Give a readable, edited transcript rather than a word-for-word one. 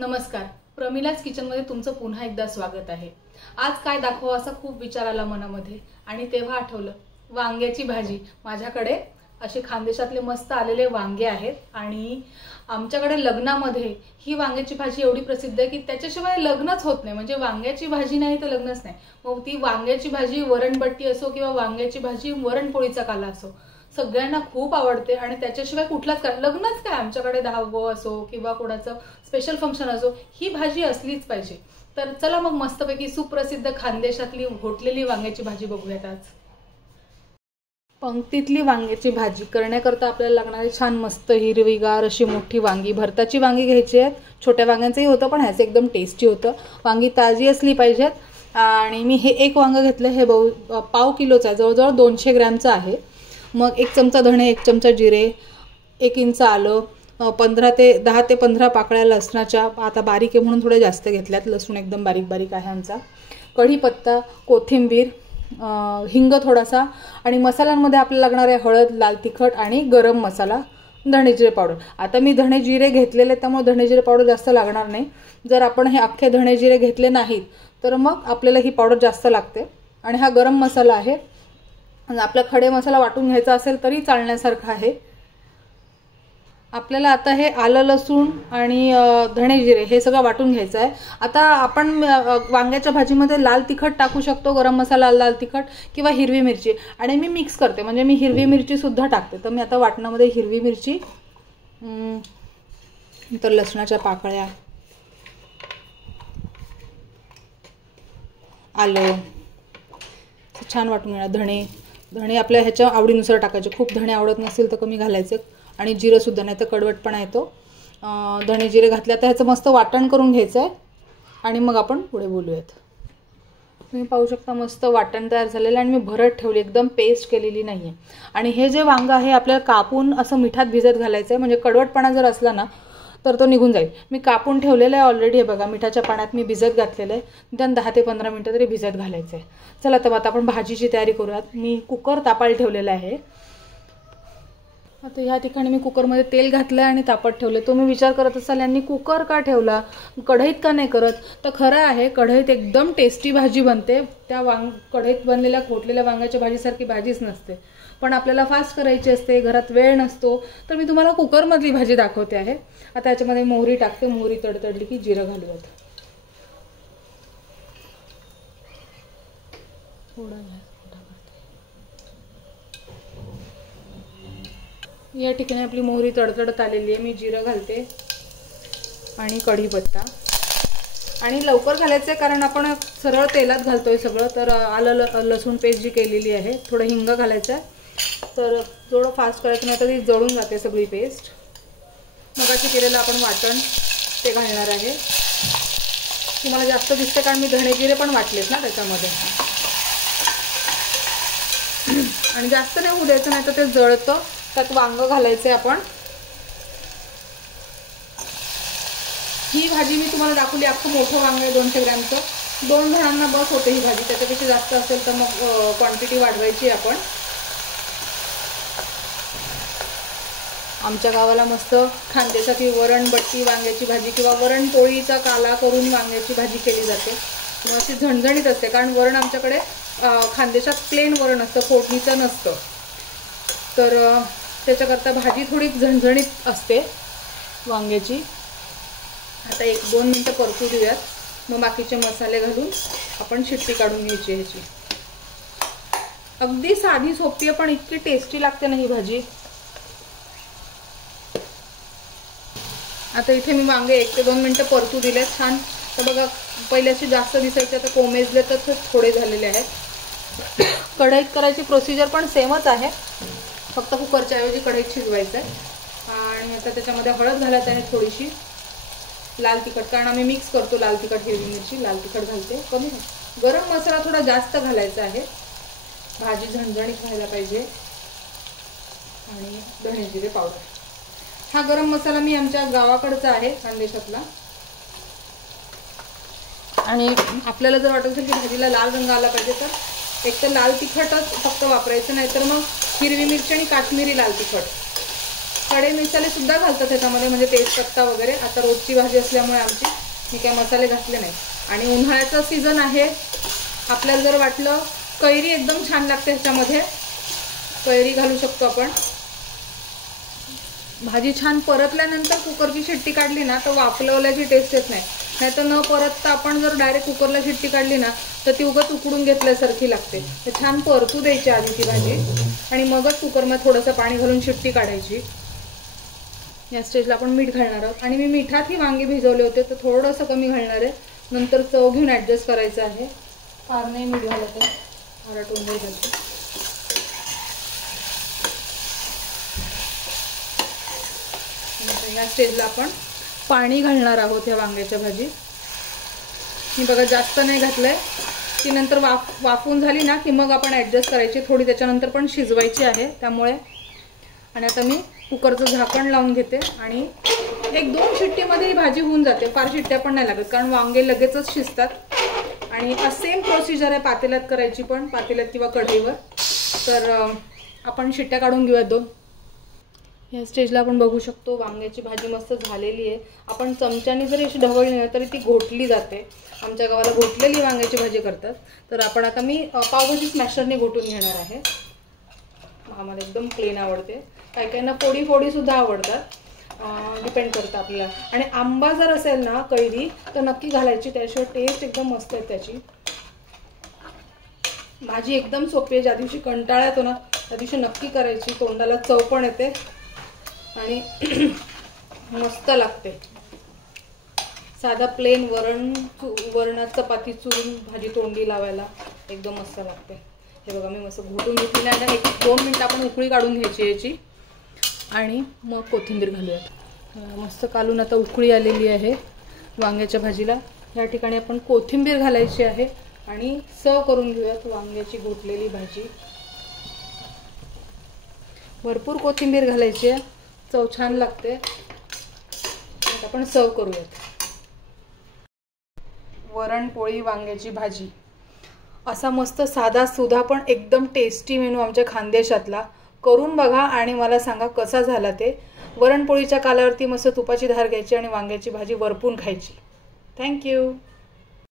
नमस्कार, प्रमिलाज किचनमध्ये तुमचं पुन्हा एकदा स्वागत आहे। आज काय दाखवावं असा खूप विचार आला मनामध्ये आणि तेव्हा आठवलं वांग्याची भाजी। माझ्याकडे असे खानदेशातले मस्त आलेले वांगे आहेत आणि आमच्याकडे लग्नामध्ये ही वांग्याची भाजी एवढी प्रसिद्ध आहे की त्याच्याशिवाय लग्नच होत नाही। म्हणजे वांग्याची भाजी नाही तर लग्नच नाही। मग ती वांग्याची भाजी वरणबट्टी असो किंवा वांग्याची भाजी वरणपोळीचा काला असो, सगळ्यांना खूप आवडते आणि त्याच्याशिवाय कुठलाच लग्नच काय आमच्याकडे 10व असो किंवा कोणाचं स्पेशल फंक्शन असो, ही भाजी असलीच पाहिजे। तर चला मग मस्तपैकी सुप्रसिद्ध खानदेशातली घोटलेली वांग्याची भाजी बघूयात आज। पंक्तीतली वांग्याची भाजी करण्याकरता आपल्याला लागणारी छान मस्त हिरवीगार अशी मोठी वांगी, भरताची वांगी घ्यायची आहेत। छोट्या वांग्यांचंही होतं पण ह्याचं एकदम टेस्टी होतं। वांगी ताजी असली पाहिजेत आणि मी हे एक वांग घेतलं, हे पाव किलोचं आहे, जवळजवळ 200 ग्रॅमचं आहे। मग 1 चमचा धणे, 1 चमचा जिरे, 1 इंच आलं, 10 ते 15 पाकळ्या लसणाच्या, आता बारीक आहे म्हणून थोडे जास्त घेतल्यात, लसूण एकदम बारीक बारीक आहे आमचा, कढीपत्ता, कोथिंबीर, हिंग थोडासा आणि मसाल्यांमध्ये आपल्याला लागणार आहे हळद, लाल तिखट आणि गरम मसाला, धणे जिरे पावडर। आता मी धणे जिरे घेतलेले त्यामुळे धणे जिरे पावडर जास्त लागणार नाही। जर आपण हे अख्खे धणे जिरे घेतले नाहीत तर मग आपल्याला ही पावडर जास्त लागते। आणि हा गरम मसाला आहे, आपला खडे मसाला वाटून घ्यायचा असेल तरी चालण्यासारखा आहे। आपल्याला आता हे आलं लसूण आणि धणे जिरे हे सगळं वाटून घ्यायचं आहे। आता आपण वांग्याच्या भाजीमध्ये लाल तिखट टाकू शकतो, गरम मसाला, लाल तिखट किंवा हिरवी मिरची, आणि मी मिक्स करते, म्हणजे मी हिरवी मिरची सुद्धा टाकते। तर मी आता वाटणामध्ये हिरवी मिरची, तर लसणाच्या पाकळ्या, आलं छान वाटून घेणार, धणे आपल्या ह्याच्या आवडीनुसार टाकायचे, खूप धणे आवडत नसेल तर कमी घालायचे, आणि जिरं सुद्धा, नाही तर कडवटपणा येतो। धणे जिरे घातले, आता ह्याचं मस्त वाटण करून घ्यायचं आहे आणि मग आपण पुढे बोलूयात। तुम्ही पाहू शकता मस्त वाटण तयार झालेलं आहे आणि मी भरट ठेवली, एकदम पेस्ट केलेली नाही आहे। आणि हे जे वांग आहे आपल्याला कापून असं मिठात भिजत घालायचं आहे, म्हणजे कडवटपणा जर असला ना तर तो निघून जाईल। मी कापून ठेवलेलं आहे ऑलरेडी, हे बघा मिठाच्या पाण्यात मी भिजत घातलेलं आहे, निदान 10 ते 15 मिनिटं तरी भिजत घालायचं आहे। चला तर आता आपण भाजीची तयारी करूयात। मी कुकर तापायला ठेवलेला आहे। आता ह्या ठिकाणी मी कुकरमध्ये तेल घातलं आणि तापत ठेवले। तुम्ही विचार करत असाल यांनी कुकर का ठेवला, कढईत का नाही करत, तर खरं आहे कढईत एकदम टेस्टी भाजी बनते। त्या कढईत बनलेल्या घोटलेल्या वांग्याच्या भाजीसारखी भाजीच नसते, पण आपल्याला फास्ट करायची असते, घरात वेळ नसतो, तर मी तुम्हाला कुकरमधली भाजी दाखवते आहे। आता याच्यामध्ये मोहरी टाकते, मोहरी तडतडली की जिरं घालूयात, या ठिकाणी आपली मोहरी तडतडत आलेली आहे, मी जिरं घालते आणि कढीपत्ता, आणि लवकर घालायचं आहे कारण आपण सरळ तेलात घालतोय सगळं। तर आलं लसूण पेस्ट जी केलेली आहे, थोडं हिंग घालायचं आहे, तर थोडं फास्ट करायचं नाही तर ती जळून जाते सगळी पेस्ट। मगाशी केलेलं आपण वाटण ते घालणार आहे, तुम्हाला जास्त दिसते कारण मी धणे जिरे पण वाटलेत ना त्याच्यामध्ये, आणि जास्त नाही होऊ द्यायचं नाही तर ते जळतं। त्यात वांग घालायचे आपण। ही भाजी मी तुम्हाला दाखवली, अख्खं मोठं वांग आहे 200 ग्रॅमचं, 2 जणांना बस होते ही भाजी, त्याच्यापेक्षा जास्त असेल तर मग क्वांटिटी वाढवायची आपण। आमच्या गावाला मस्त खानदेशातील वरणबट्टी वांग्याची भाजी किंवा वरणपोळीचा काला करून वांग्याची भाजी केली जाते, मग अशी झणझणीत असते, कारण वरण आमच्याकडे खानदेशात प्लेन वरण असतं, फोडणीचं नसतं, तर त्याच्याकरता भाजी थोडी झणझणीत असते वांग्याची। आता 1-2 मिनटं परतू देऊयात, मग बाकीचे मसाले घालून आपण शिट्टी काढून घ्यायची ह्याची। अगदी साधी सोपी आहे पण इतकी टेस्टी लागते ना ही भाजी। आता इथे मी वांगे 1 ते 2 मिनटं परतू दिले छान, तर बघा पहिल्याची जास्त दिसायचे, आता कोमेजले तर थोडे झालेले आहेत। कढईत करायची प्रोसिजर पण सेमच आहे, फक्त कुकरच्या ऐवजी कढईत शिजवायचं आहे। आणि आता त्याच्यामध्ये हळद घालत आहे थोडीशी, लाल तिखट, कारण आम्ही मिक्स करतो लाल तिखट हिरवी मिरची, लाल तिखट घालते कमी, गरम मसाला थोडा जास्त घालायचा आहे, भाजी झणझणीत व्हायला पाहिजे, आणि धणे जिरे पावडर। हा गरम मसाला मी आमच्या गावाकडचा आहे खानदेशातला, आणि आपल्याला जर वाटत असेल की भाजीला लाल रंग आला पाहिजे तर एक तर लाल तिखटच फक्त वापरायचं, नाही तर मग हिरवी मिरची आणि काश्मीरी लाल तिखट खडे मसाले सुद्धा घालतात त्याच्यामध्ये, म्हणजे तेजपत्ता वगैरे। आता रोजची भाजी असल्यामुळे आमची मी काय मसाले घातले नाही. आणि उन्हाळ्याचा सीझन आहे, आपल्याला जर वाटलं कैरी एकदम छान लागते ह्याच्यामध्ये, कैरी घालू शकतो आपण. भाजी छान परतल्यानंतर कुकरची शिट्टी काढली ना तर वाफलवल्याची टेस्ट येत नाही. नाही तर न परतता आपण जर डायरेक्ट कुकरला शिट्टी काढली ना तर ती उगाच उकडून घेतल्यासारखी लागते. तर छान परतू द्यायची आधी ती भाजी आणि मगच कुकरमध्ये थोडंसं पाणी घालून शिट्टी काढायची. या स्टेजला आपण मीठ घालणार आहोत. आणि मी मिठात ही वांगी भिजवले होते तर थोडंसं कमी घालणार आहे, नंतर चव घेऊन ॲडजस्ट करायचं आहे. फार नाही मीठ घालत आहे, फार टोंबे घालते. या स्टेजला आपण पाणी घालणार आहोत ह्या वांग्याच्या भाजीत. मी बघा जास्त नाही घातलंय, ती नंतर वाफून झाली ना की मग आपण ॲडजस्ट करायची, थोडी त्याच्यानंतर पण शिजवायची आहे त्यामुळे. आणि आता मी कुकरचं झाकण लावून घेते आणि 1-2 शिट्टीमध्ये ही भाजी होऊन जाते. फार शिट्ट्या पण नाही लागत कारण वांगे लगेचच शिजतात. आणि सेम प्रोसिजर आहे पातेल्यात करायची पण, पातेल्यात किंवा कढईवर. तर आपण शिट्ट्या काढून घेऊयात 2. या स्टेजला आपण बघू शकतो वांग्याची भाजी मस्त झालेली आहे. आपण चमच्याने जरी अशी ढवळली ना तरी ती घोटली जाते. आमच्या गावाला घोटलेली वांग्याची भाजी करतात. तर आपण आता मी पावभाजी स्मॅशरने घोटून घेणार आहे. आम्हाला एकदम प्लेन आवडते, काही काहींना फोडी सुद्धा आवडतात, डिपेंड करतं आपल्याला. आणि आंबा जर असेल ना कैरी तर नक्की घालायची, त्याशिवाय टेस्ट एकदम मस्त आहे त्याची. भाजी एकदम सोपी आहे, ज्या दिवशी कंटाळा येतो ना त्या दिवशी नक्की करायची, तोंडाला चव पण येते आणि मस्त लागते. साधा प्लेन वरणात चपाती चुरून भाजी तोंडी लावायला एकदम मस्त लागते. हे बघा मी मस्त घोटून घेतली नाही ना, 1-2 मिनिटं आपण उकळी काढून घ्यायची याची आणि मग कोथिंबीर घालूयात. मस्त कालून आता उकळी आलेली आहे वांग्याच्या भाजीला. या ठिकाणी आपण कोथिंबीर घालायची आहे आणि सर्व करून घेऊयात वांग्याची घोटलेली भाजी. भरपूर कोथिंबीर घालायची आहे, चव छान लागते. आता आपण सर्व करूयात. वरण पोळी वांग्याची भाजी असा मस्त साधा सुधा पण एकदम टेस्टी मेनू आमच्या खानदेशातला. करून बघा आणि मला सांगा कसा झाला ते. वरणपोळीच्या कालावरती मस्त तुपाची धार घ्यायची आणि वांग्याची भाजी वरपून खायची. थँक्यू.